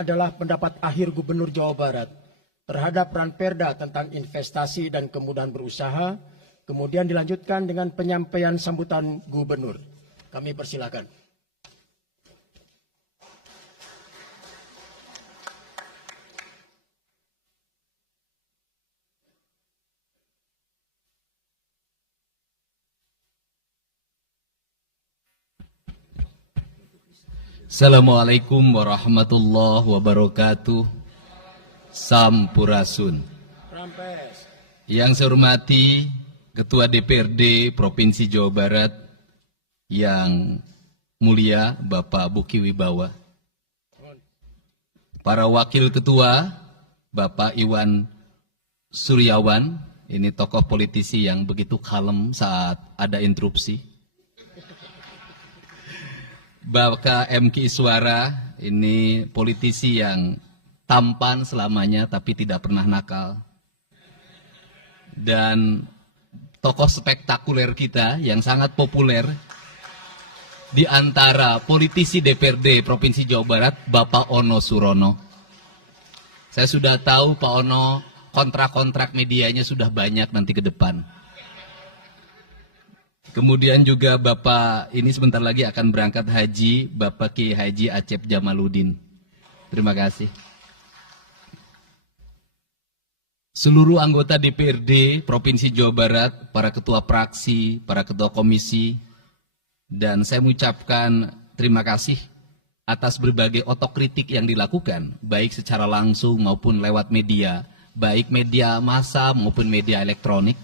selanjutnya adalah pendapat akhir Gubernur Jawa Barat terhadap Ranperda tentang investasi dan kemudahan berusaha. Kemudian dilanjutkan dengan penyampaian sambutan Gubernur. Kami persilakan. Assalamualaikum warahmatullahi wabarakatuh. Sampurasun. Rampes. Yang saya hormati Ketua DPRD Provinsi Jawa Barat yang mulia Bapak Buki Wibawa, para wakil ketua Bapak Iwan Suryawan, ini tokoh politisi yang begitu kalem saat ada interupsi. Bapak MK Iswara, ini politisi yang tampan selamanya tapi tidak pernah nakal. Dan tokoh spektakuler kita yang sangat populer di antara politisi DPRD Provinsi Jawa Barat, Bapak Ono Surono. Saya sudah tahu Pak Ono kontrak-kontrak medianya sudah banyak nanti ke depan. Kemudian juga Bapak ini sebentar lagi akan berangkat haji, Bapak Ki Haji Acep Jamaluddin. Terima kasih. Seluruh anggota DPRD Provinsi Jawa Barat, para ketua praksi, para ketua komisi, dan saya mengucapkan terima kasih atas berbagai otokritik yang dilakukan, baik secara langsung maupun lewat media, baik media massa maupun media elektronik.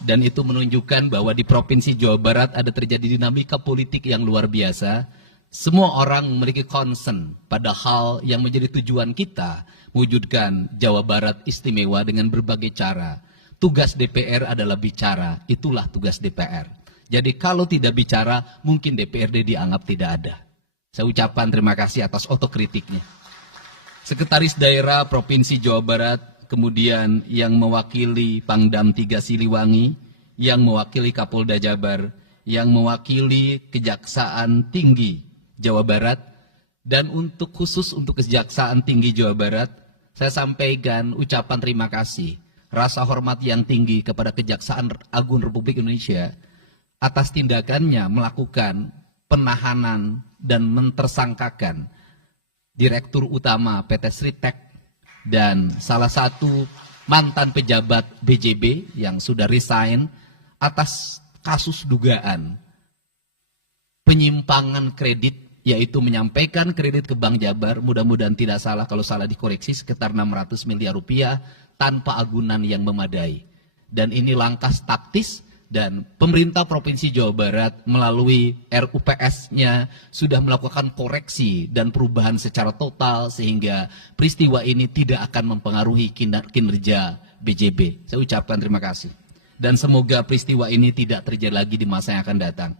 Dan itu menunjukkan bahwa di Provinsi Jawa Barat ada terjadi dinamika politik yang luar biasa. Semua orang memiliki concern pada hal yang menjadi tujuan kita, mewujudkan Jawa Barat istimewa dengan berbagai cara. Tugas DPR adalah bicara, itulah tugas DPR. Jadi kalau tidak bicara, mungkin DPRD dianggap tidak ada. Saya ucapkan terima kasih atas otokritiknya. Sekretaris Daerah Provinsi Jawa Barat, kemudian yang mewakili Pangdam 3 Siliwangi, yang mewakili Kapolda Jabar, yang mewakili Kejaksaan Tinggi Jawa Barat, dan khusus untuk Kejaksaan Tinggi Jawa Barat, saya sampaikan ucapan terima kasih, rasa hormat yang tinggi kepada Kejaksaan Agung Republik Indonesia atas tindakannya melakukan penahanan dan mentersangkakan Direktur Utama PT Sritek dan salah satu mantan pejabat BJB yang sudah resign atas kasus dugaan penyimpangan kredit, yaitu menyampaikan kredit ke Bank Jabar, mudah-mudahan tidak salah, kalau salah dikoreksi, sekitar 600 miliar rupiah tanpa agunan yang memadai. Dan ini langkah taktis, dan pemerintah Provinsi Jawa Barat melalui RUPS-nya sudah melakukan koreksi dan perubahan secara total sehingga peristiwa ini tidak akan mempengaruhi kinerja BJB. Saya ucapkan terima kasih. Dan semoga peristiwa ini tidak terjadi lagi di masa yang akan datang.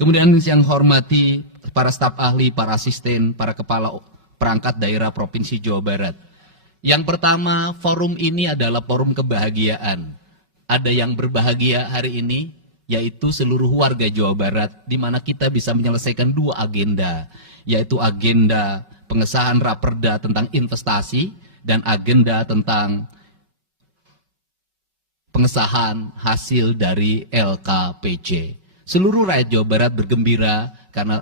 Kemudian yang hormati para staf ahli, para asisten, para kepala perangkat daerah Provinsi Jawa Barat. Yang pertama, forum ini adalah forum kebahagiaan. Ada yang berbahagia hari ini, yaitu seluruh warga Jawa Barat, di mana kita bisa menyelesaikan dua agenda, yaitu agenda pengesahan Raperda tentang investasi dan agenda tentang pengesahan hasil dari LKPJ. Seluruh rakyat Jawa Barat bergembira karena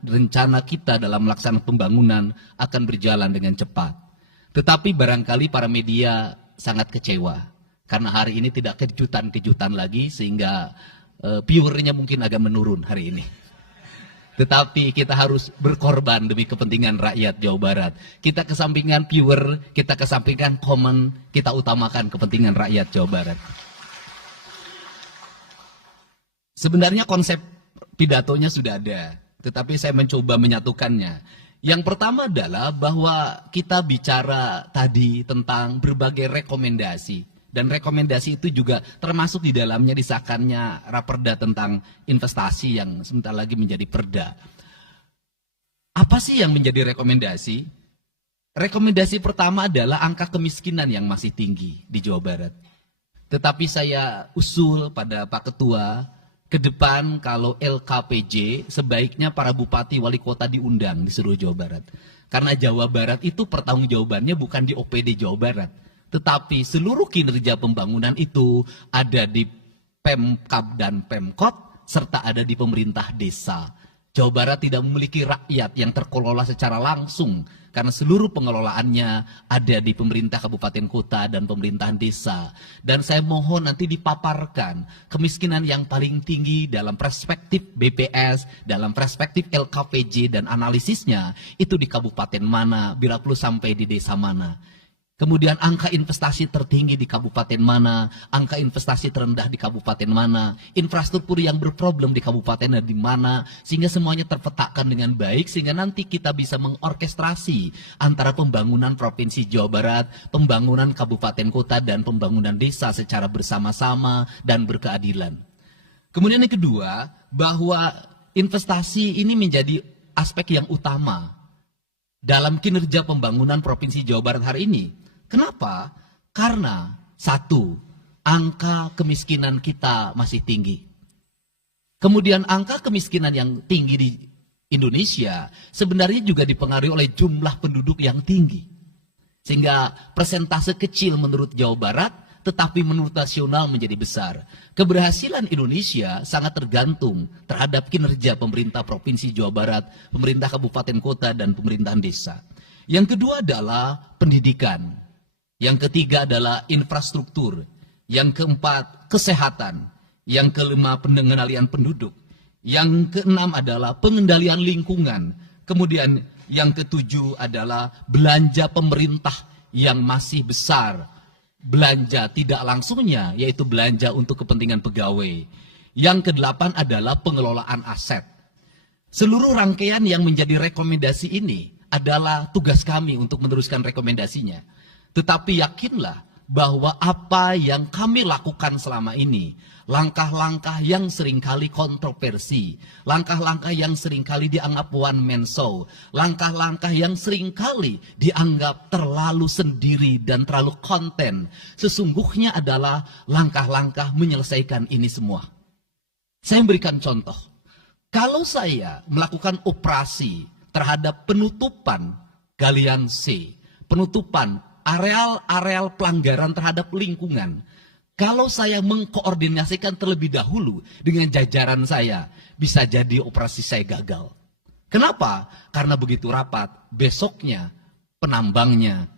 rencana kita dalam melaksanakan pembangunan akan berjalan dengan cepat. Tetapi barangkali para media sangat kecewa. Karena hari ini tidak kejutan-kejutan lagi sehingga viewernya mungkin agak menurun hari ini. Tetapi kita harus berkorban demi kepentingan rakyat Jawa Barat. Kita kesampingkan viewer, kita kesampingkan komen, kita utamakan kepentingan rakyat Jawa Barat. Sebenarnya konsep pidatonya sudah ada, tetapi saya mencoba menyatukannya. Yang pertama adalah bahwa kita bicara tadi tentang berbagai rekomendasi. Dan rekomendasi itu juga termasuk di dalamnya disahkannya Raperda tentang investasi yang sebentar lagi menjadi perda. Apa sih yang menjadi rekomendasi? Rekomendasi pertama adalah angka kemiskinan yang masih tinggi di Jawa Barat. Tetapi saya usul pada Pak Ketua, ke depan kalau LKPJ sebaiknya para bupati wali kota diundang di seluruh Jawa Barat. Karena Jawa Barat itu pertanggungjawabannya bukan di OPD Jawa Barat, tetapi seluruh kinerja pembangunan itu ada di Pemkab dan Pemkot, serta ada di pemerintah desa. Jawa Barat tidak memiliki rakyat yang terkelola secara langsung, karena seluruh pengelolaannya ada di pemerintah kabupaten kota dan pemerintahan desa. Dan saya mohon nanti dipaparkan kemiskinan yang paling tinggi dalam perspektif BPS, dalam perspektif LKPJ dan analisisnya, itu di kabupaten mana, bila perlu sampai di desa mana. Kemudian angka investasi tertinggi di kabupaten mana, angka investasi terendah di kabupaten mana, infrastruktur yang berproblem di kabupaten di mana, sehingga semuanya terpetakan dengan baik, sehingga nanti kita bisa mengorkestrasi antara pembangunan Provinsi Jawa Barat, pembangunan kabupaten kota, dan pembangunan desa secara bersama-sama dan berkeadilan. Kemudian yang kedua, bahwa investasi ini menjadi aspek yang utama dalam kinerja pembangunan Provinsi Jawa Barat hari ini. Kenapa? Karena satu, angka kemiskinan kita masih tinggi. Kemudian angka kemiskinan yang tinggi di Indonesia sebenarnya juga dipengaruhi oleh jumlah penduduk yang tinggi. Sehingga persentase kecil menurut Jawa Barat, tetapi menurut nasional menjadi besar. Keberhasilan Indonesia sangat tergantung terhadap kinerja pemerintah Provinsi Jawa Barat, pemerintah kabupaten kota, dan pemerintahan desa. Yang kedua adalah pendidikan. Yang ketiga adalah infrastruktur. Yang keempat, kesehatan. Yang kelima, pengendalian penduduk. Yang keenam adalah pengendalian lingkungan. Kemudian yang ketujuh adalah belanja pemerintah yang masih besar. Belanja tidak langsungnya, yaitu belanja untuk kepentingan pegawai. Yang kedelapan adalah pengelolaan aset. Seluruh rangkaian yang menjadi rekomendasi ini adalah tugas kami untuk meneruskan rekomendasinya. Tetapi yakinlah bahwa apa yang kami lakukan selama ini, langkah-langkah yang seringkali kontroversi, langkah-langkah yang seringkali dianggap one man show, langkah-langkah yang seringkali dianggap terlalu sendiri dan terlalu konten, sesungguhnya adalah langkah-langkah menyelesaikan ini semua. Saya memberikan contoh. Kalau saya melakukan operasi terhadap penutupan galian C, penutupan areal-areal pelanggaran terhadap lingkungan, kalau saya mengkoordinasikan terlebih dahulu dengan jajaran saya, bisa jadi operasi saya gagal. Kenapa? Karena begitu rapat, besoknya penambangnya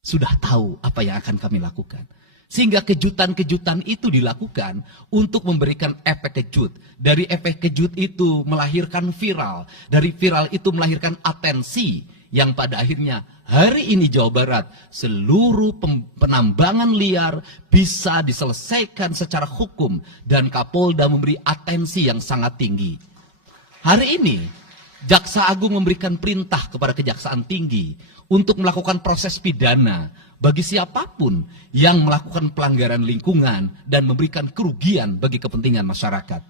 sudah tahu apa yang akan kami lakukan. Sehingga kejutan-kejutan itu dilakukan untuk memberikan efek kejut. Dari efek kejut itu melahirkan viral. Dari viral itu melahirkan atensi. Yang pada akhirnya hari ini Jawa Barat seluruh penambangan liar bisa diselesaikan secara hukum. Dan Kapolda memberi atensi yang sangat tinggi. Hari ini Jaksa Agung memberikan perintah kepada Kejaksaan Tinggi untuk melakukan proses pidana bagi siapapun yang melakukan pelanggaran lingkungan dan memberikan kerugian bagi kepentingan masyarakat.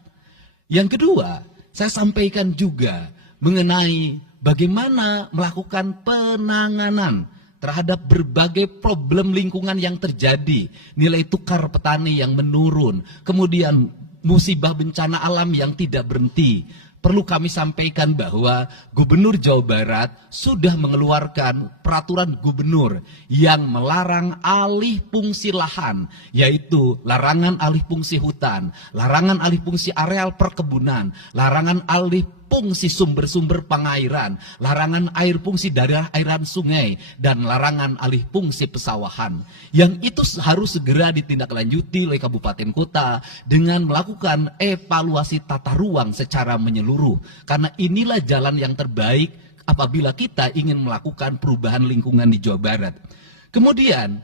Yang kedua, saya sampaikan juga mengenai bagaimana melakukan penanganan terhadap berbagai problem lingkungan yang terjadi. Nilai tukar petani yang menurun, kemudian musibah bencana alam yang tidak berhenti. Perlu kami sampaikan bahwa Gubernur Jawa Barat sudah mengeluarkan peraturan gubernur yang melarang alih fungsi lahan, yaitu larangan alih fungsi hutan, larangan alih fungsi areal perkebunan, larangan alih fungsi sumber-sumber pengairan, larangan air fungsi daerah airan sungai, dan larangan alih fungsi pesawahan. Yang itu harus segera ditindaklanjuti oleh kabupaten kota dengan melakukan evaluasi tata ruang secara menyeluruh. Karena inilah jalan yang terbaik apabila kita ingin melakukan perubahan lingkungan di Jawa Barat. Kemudian,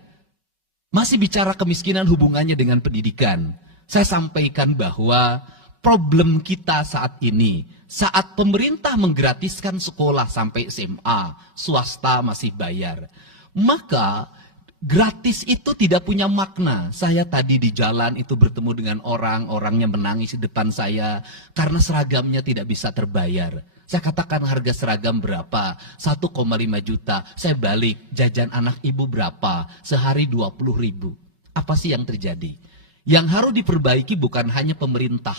masih bicara kemiskinan hubungannya dengan pendidikan. Saya sampaikan bahwa problem kita saat ini, saat pemerintah menggratiskan sekolah sampai SMA, swasta masih bayar. Maka gratis itu tidak punya makna. Saya tadi di jalan itu bertemu dengan orangnya menangis di depan saya karena seragamnya tidak bisa terbayar. Saya katakan harga seragam berapa? 1,5 juta. Saya balik, jajan anak ibu berapa? Sehari 20.000. Apa sih yang terjadi? Yang harus diperbaiki bukan hanya pemerintah,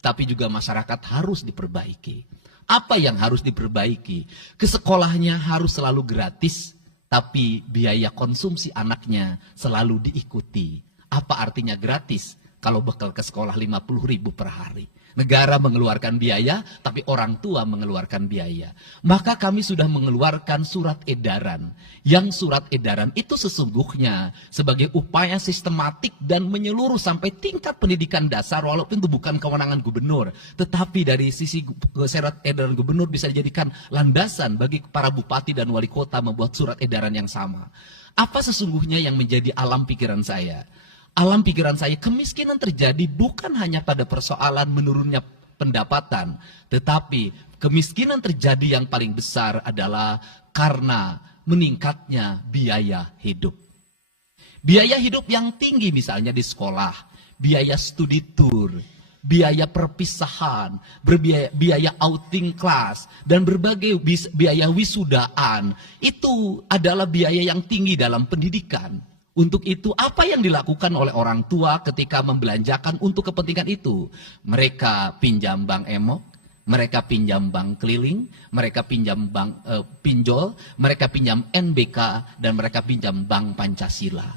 tapi juga masyarakat harus diperbaiki. Apa yang harus diperbaiki? Ke sekolahnya harus selalu gratis, tapi biaya konsumsi anaknya selalu diikuti. Apa artinya gratis? Kalau bekal ke sekolah 50.000 per hari. Negara mengeluarkan biaya, tapi orang tua mengeluarkan biaya. Maka kami sudah mengeluarkan surat edaran. Yang surat edaran itu sesungguhnya sebagai upaya sistematik dan menyeluruh sampai tingkat pendidikan dasar, walaupun itu bukan kewenangan gubernur. Tetapi dari sisi surat edaran gubernur bisa dijadikan landasan bagi para bupati dan wali kota membuat surat edaran yang sama. Apa sesungguhnya yang menjadi alam pikiran saya? Alam pikiran saya, kemiskinan terjadi bukan hanya pada persoalan menurunnya pendapatan, tetapi kemiskinan terjadi yang paling besar adalah karena meningkatnya biaya hidup. Biaya hidup yang tinggi misalnya di sekolah, biaya studi tour, biaya perpisahan, biaya outing kelas, dan berbagai biaya wisudaan, itu adalah biaya yang tinggi dalam pendidikan. Untuk itu, apa yang dilakukan oleh orang tua ketika membelanjakan untuk kepentingan itu? Mereka pinjam bank emok, mereka pinjam bank keliling, mereka pinjam bank pinjol, mereka pinjam NBK, dan mereka pinjam bank Pancasila.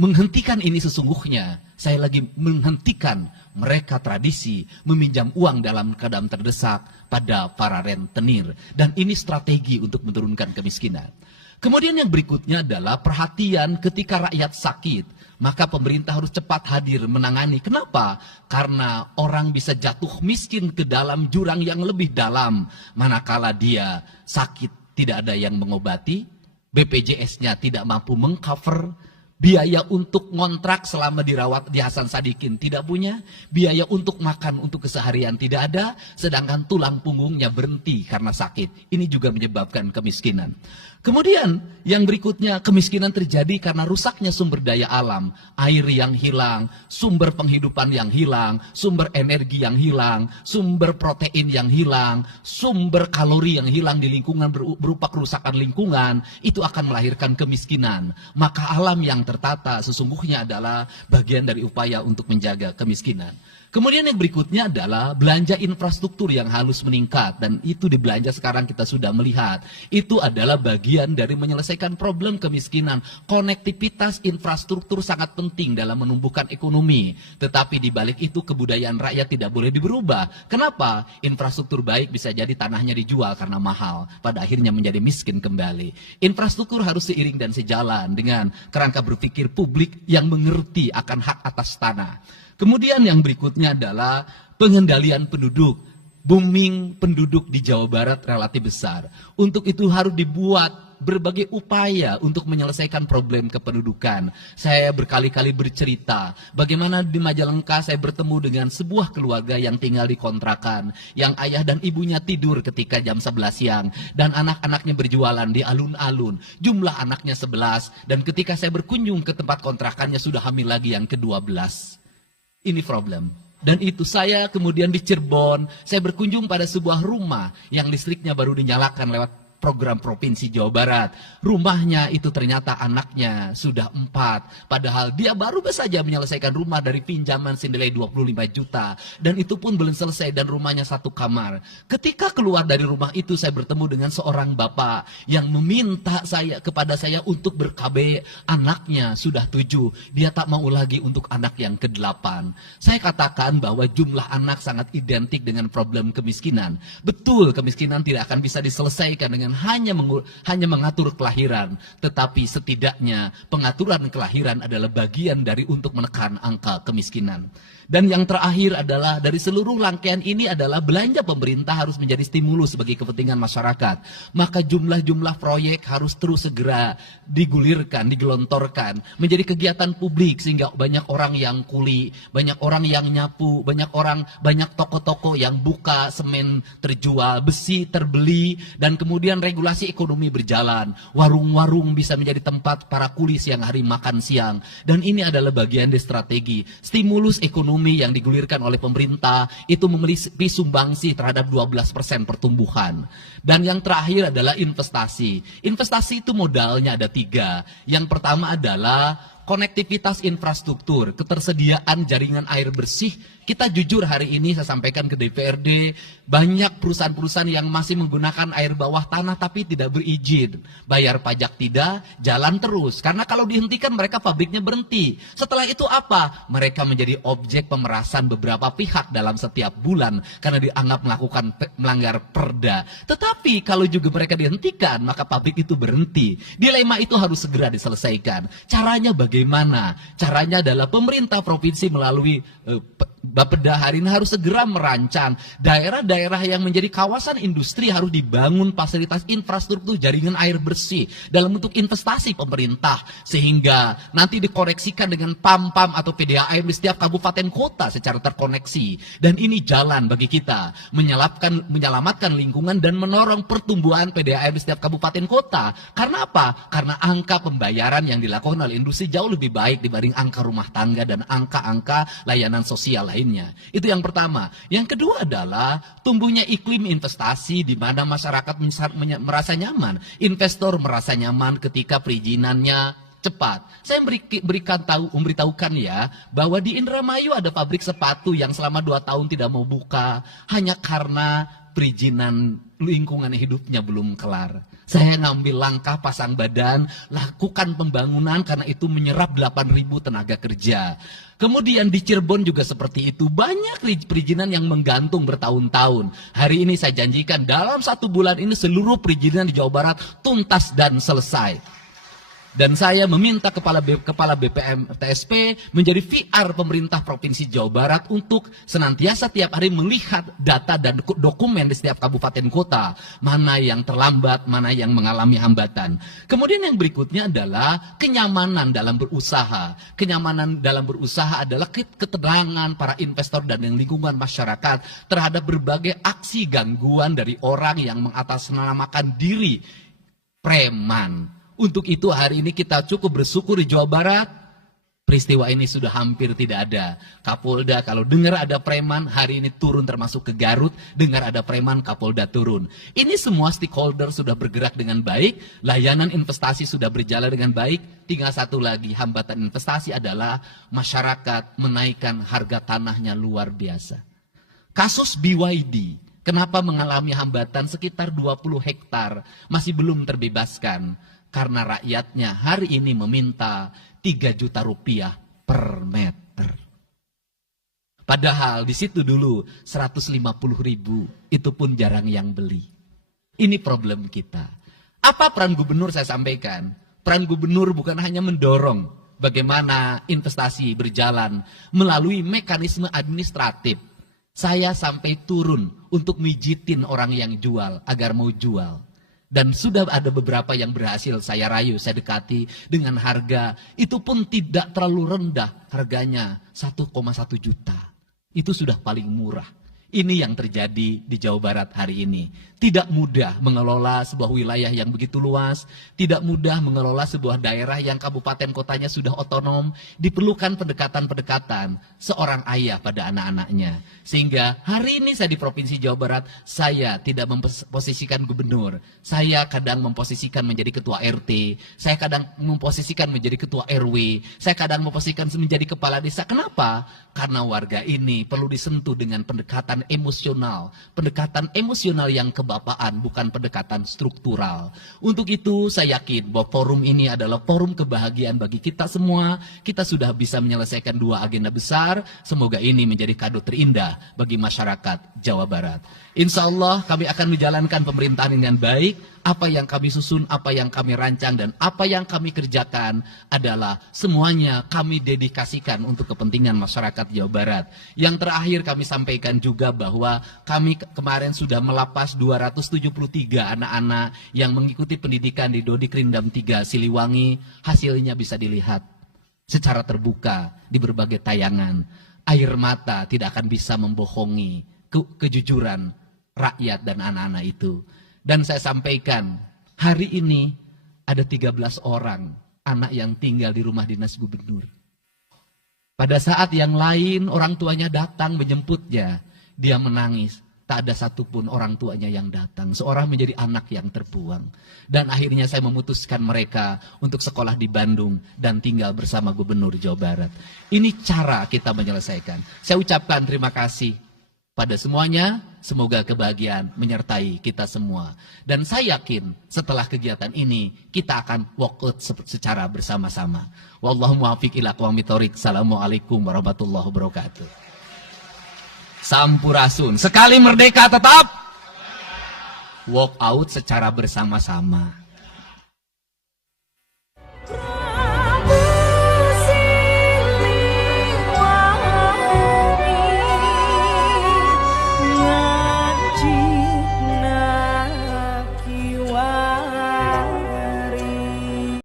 Menghentikan ini sesungguhnya, saya lagi menghentikan mereka tradisi meminjam uang dalam keadaan terdesak pada para rentenir. Dan ini strategi untuk menurunkan kemiskinan. Kemudian yang berikutnya adalah perhatian ketika rakyat sakit. Maka pemerintah harus cepat hadir menangani. Kenapa? Karena orang bisa jatuh miskin ke dalam jurang yang lebih dalam. Manakala dia sakit tidak ada yang mengobati, BPJS-nya tidak mampu mengcover, biaya untuk ngontrak selama dirawat di Hasan Sadikin tidak punya, biaya untuk makan untuk keseharian tidak ada, sedangkan tulang punggungnya berhenti karena sakit. Ini juga menyebabkan kemiskinan. Kemudian yang berikutnya, kemiskinan terjadi karena rusaknya sumber daya alam, air yang hilang, sumber penghidupan yang hilang, sumber energi yang hilang, sumber protein yang hilang, sumber kalori yang hilang di lingkungan berupa kerusakan lingkungan, itu akan melahirkan kemiskinan. Maka alam yang tertata sesungguhnya adalah bagian dari upaya untuk menjaga kemiskinan. Kemudian yang berikutnya adalah belanja infrastruktur yang harus meningkat, dan itu di belanja sekarang kita sudah melihat. Itu adalah bagian dari menyelesaikan problem kemiskinan. Konektivitas infrastruktur sangat penting dalam menumbuhkan ekonomi, tetapi di balik itu kebudayaan rakyat tidak boleh diberubah. Kenapa? Infrastruktur baik bisa jadi tanahnya dijual karena mahal, pada akhirnya menjadi miskin kembali. Infrastruktur harus seiring dan sejalan dengan kerangka berpikir publik yang mengerti akan hak atas tanah. Kemudian yang berikutnya adalah pengendalian penduduk. Booming penduduk di Jawa Barat relatif besar. Untuk itu harus dibuat berbagai upaya untuk menyelesaikan problem kependudukan. Saya berkali-kali bercerita bagaimana di Majalengka saya bertemu dengan sebuah keluarga yang tinggal di kontrakan, yang ayah dan ibunya tidur ketika jam 11 siang, dan anak-anaknya berjualan di alun-alun. Jumlah anaknya 11, dan ketika saya berkunjung ke tempat kontrakannya sudah hamil lagi yang ke-12. Ini problem. Dan itu saya kemudian di Cirebon, saya berkunjung pada sebuah rumah yang listriknya baru dinyalakan lewat program Provinsi Jawa Barat. Rumahnya itu ternyata anaknya sudah 4. Padahal dia baru saja menyelesaikan rumah dari pinjaman senilai 25 juta. Dan itu pun belum selesai dan rumahnya 1 kamar. Ketika keluar dari rumah itu saya bertemu dengan seorang bapak yang meminta kepada saya untuk ber-KB. Anaknya sudah 7. Dia tak mau lagi untuk anak yang ke-8. Saya katakan bahwa jumlah anak sangat identik dengan problem kemiskinan. Betul, kemiskinan tidak akan bisa diselesaikan dengan hanya mengatur kelahiran, tetapi setidaknya pengaturan kelahiran adalah bagian dari untuk menekan angka kemiskinan. Dan yang terakhir adalah dari seluruh rangkaian ini adalah belanja pemerintah harus menjadi stimulus bagi kepentingan masyarakat. Maka jumlah-jumlah proyek harus terus segera digulirkan, digelontorkan menjadi kegiatan publik sehingga banyak orang yang kuli, banyak orang yang nyapu, banyak toko-toko yang buka, semen terjual, besi terbeli, dan kemudian regulasi ekonomi berjalan. Warung-warung bisa menjadi tempat para kuli siang hari makan siang. Dan ini adalah bagian dari strategi stimulus ekonomi yang digulirkan oleh pemerintah, itu memiliki sumbangsi terhadap 12% pertumbuhan. Dan yang terakhir adalah investasi. Investasi itu modalnya ada 3. Yang pertama adalah konektivitas infrastruktur, ketersediaan jaringan air bersih, kita jujur hari ini saya sampaikan ke DPRD, banyak perusahaan-perusahaan yang masih menggunakan air bawah tanah tapi tidak berizin. Bayar pajak tidak, jalan terus. Karena kalau dihentikan mereka pabriknya berhenti. Setelah itu apa? Mereka menjadi objek pemerasan beberapa pihak dalam setiap bulan karena dianggap melanggar perda. Tetapi kalau juga mereka dihentikan, maka pabrik itu berhenti. Dilema itu harus segera diselesaikan. Caranya bagaimana? Caranya adalah pemerintah provinsi melalui Bapeda hari ini harus segera merancang daerah-daerah yang menjadi kawasan industri harus dibangun fasilitas infrastruktur jaringan air bersih dalam bentuk investasi pemerintah sehingga nanti dikoneksikan dengan PAM-PAM atau PDAM di setiap kabupaten kota secara terkoneksi. Dan ini jalan bagi kita menyelamatkan lingkungan dan menorong pertumbuhan PDAM di setiap kabupaten kota. Karena apa? Karena angka pembayaran yang dilakukan oleh industri jauh lebih baik dibanding angka rumah tangga dan angka-angka layanan sosial lainnya. Itu yang pertama. Yang kedua adalah tumbuhnya iklim investasi di mana masyarakat merasa nyaman. Investor merasa nyaman ketika perizinannya cepat. Saya memberitahukan ya bahwa di Indramayu ada pabrik sepatu yang selama 2 tahun tidak mau buka hanya karena perizinan lingkungan hidupnya belum kelar. Saya ngambil langkah pasang badan, lakukan pembangunan karena itu menyerap 8.000 tenaga kerja. Kemudian di Cirebon juga seperti itu, banyak perizinan yang menggantung bertahun-tahun. Hari ini saya janjikan dalam 1 bulan ini seluruh perizinan di Jawa Barat tuntas dan selesai. Dan saya meminta kepala BPM TSP menjadi VR pemerintah Provinsi Jawa Barat untuk senantiasa tiap hari melihat data dan dokumen di setiap kabupaten kota. Mana yang terlambat, mana yang mengalami hambatan. Kemudian yang berikutnya adalah kenyamanan dalam berusaha. Kenyamanan dalam berusaha adalah keterangan para investor dan lingkungan masyarakat terhadap berbagai aksi gangguan dari orang yang mengatasnamakan diri preman. Untuk itu hari ini kita cukup bersyukur di Jawa Barat, peristiwa ini sudah hampir tidak ada. Kapolda kalau dengar ada preman, hari ini turun termasuk ke Garut, dengar ada preman, Kapolda turun. Ini semua stakeholder sudah bergerak dengan baik, layanan investasi sudah berjalan dengan baik, tinggal satu lagi hambatan investasi adalah masyarakat menaikkan harga tanahnya luar biasa. Kasus BYD, kenapa mengalami hambatan sekitar 20 hektar, masih belum terbebaskan. Karena rakyatnya hari ini meminta 3 juta rupiah per meter. Padahal di situ dulu 150.000, itu pun jarang yang beli. Ini problem kita. Apa peran gubernur saya sampaikan? Peran gubernur bukan hanya mendorong bagaimana investasi berjalan melalui mekanisme administratif. Saya sampai turun untuk mijitin orang yang jual agar mau jual. Dan sudah ada beberapa yang berhasil saya rayu, saya dekati dengan harga. Itu pun tidak terlalu rendah, harganya 1,1 juta. Itu sudah paling murah. Ini yang terjadi di Jawa Barat hari ini. Tidak mudah mengelola sebuah wilayah yang begitu luas. Tidak mudah mengelola sebuah daerah yang kabupaten kotanya sudah otonom. Diperlukan pendekatan-pendekatan seorang ayah pada anak-anaknya. Sehingga hari ini saya di Provinsi Jawa Barat, saya tidak memposisikan gubernur. Saya kadang memposisikan menjadi ketua RT. Saya kadang memposisikan menjadi ketua RW. Saya kadang memposisikan menjadi kepala desa. Kenapa? Karena warga ini perlu disentuh dengan pendekatan emosional yang kebapaan, bukan pendekatan struktural. Untuk itu saya yakin bahwa forum ini adalah forum kebahagiaan bagi kita semua. Kita sudah bisa menyelesaikan 2 agenda besar. Semoga ini menjadi kado terindah bagi masyarakat Jawa Barat. Insya Allah kami akan menjalankan pemerintahan dengan baik. Apa yang kami susun, apa yang kami rancang, dan apa yang kami kerjakan adalah semuanya kami dedikasikan untuk kepentingan masyarakat Jawa Barat. Yang terakhir kami sampaikan juga bahwa kami kemarin sudah melapas 273 anak-anak yang mengikuti pendidikan di Dodi Krindam 3 Siliwangi. Hasilnya bisa dilihat secara terbuka di berbagai tayangan. Air mata tidak akan bisa membohongi kejujuran rakyat dan anak-anak itu. Dan saya sampaikan, hari ini ada 13 orang anak yang tinggal di rumah dinas gubernur. Pada saat yang lain orang tuanya datang menjemputnya, dia menangis. tak ada satupun orang tuanya yang datang. Seorang menjadi anak yang terbuang. Dan akhirnya saya memutuskan mereka untuk sekolah di Bandung dan tinggal bersama Gubernur Jawa Barat. Ini cara kita menyelesaikan. Saya ucapkan terima kasih pada semuanya. Semoga kebahagiaan menyertai kita semua. Dan saya yakin setelah kegiatan ini kita akan walk out secara bersama-sama. Wallahu muwaffiq ila aqwamit thoriq. Assalamualaikum warahmatullahi wabarakatuh. Sampurasun. Sekali merdeka tetap walk out secara bersama-sama.